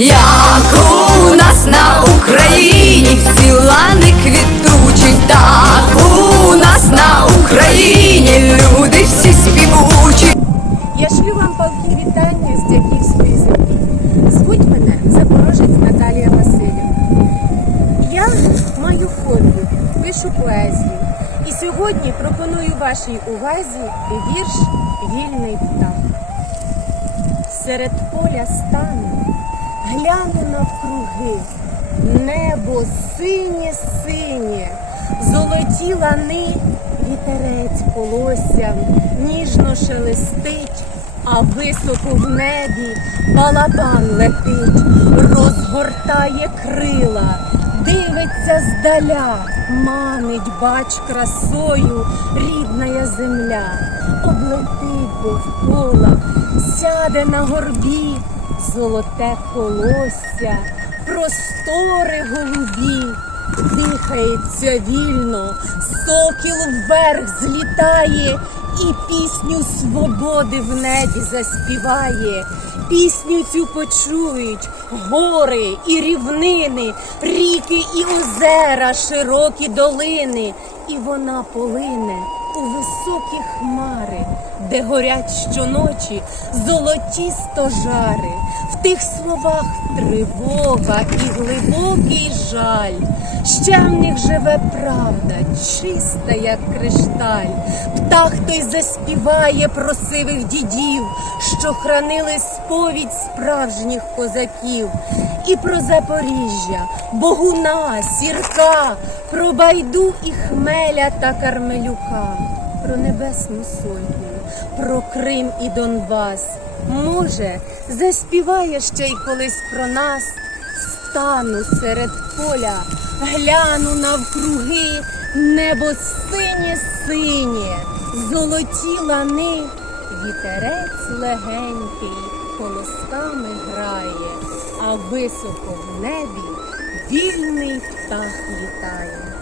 Як у нас на Україні всі лани квітучі, так у нас на Україні люди всі співучі. Я шлю вам палки вітання з Дяківської землі. Звуть мене Запорожець Наталія Васильівна. Я маю хобі, пишу поезію. І сьогодні пропоную вашій увазі вірш Вільний птах. Серед поля стану, гляну навкруги, небо синє синє, золоті лани, вітерець полоссям ніжно шелестить, а високо в небі балабан летить, розгортає крила, дивиться здаля, манить бач красою рідная земля, облетить довкола, сяде на горбі, золоте колосся, простори голубі, дихається вільно, сокіл вверх злітає і пісню свободи в небі заспіває. Пісню цю почують гори і рівнини, ріки і озера, широкі долини, і вона полине у високі хмари, де горять щоночі золоті стожари. В тих словах тривога і глибокий жаль. Ще в них живе правда, чиста, як кришталь. Птах той заспіває про сивих дідів, що хранили сповідь справжніх козаків, і про Запоріжжя, Богуна, Сірка, про байду і хмеля та Кармелюка, про Небесну Сотню, про Крим і Донбас. Може, заспіває ще й колись про нас. Стану серед поля, гляну навкруги, небо синє синє, золоті лани, вітерець легенький колосками грає, а високо в небі вільний птах літає.